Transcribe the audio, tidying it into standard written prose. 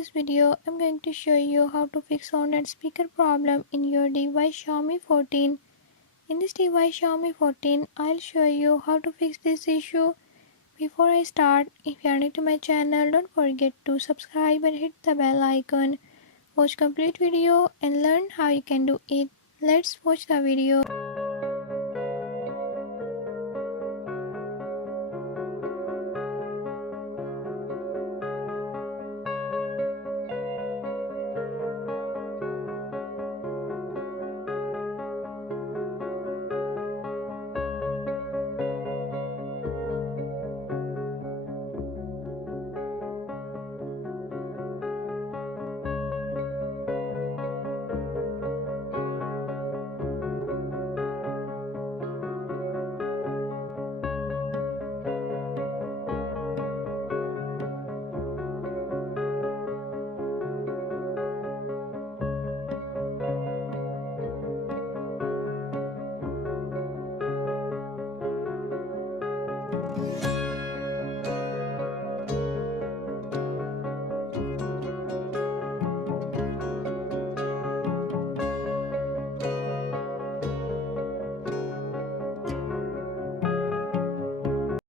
today's video, I'm going to show you how to fix sound and speaker problem in your device Xiaomi 14. In this device Xiaomi 14, I'll show you how to fix this issue. Before I start, if you are new to my channel, don't forget to subscribe and hit the bell icon. Watch complete video and learn how you can do it. Let's watch the video.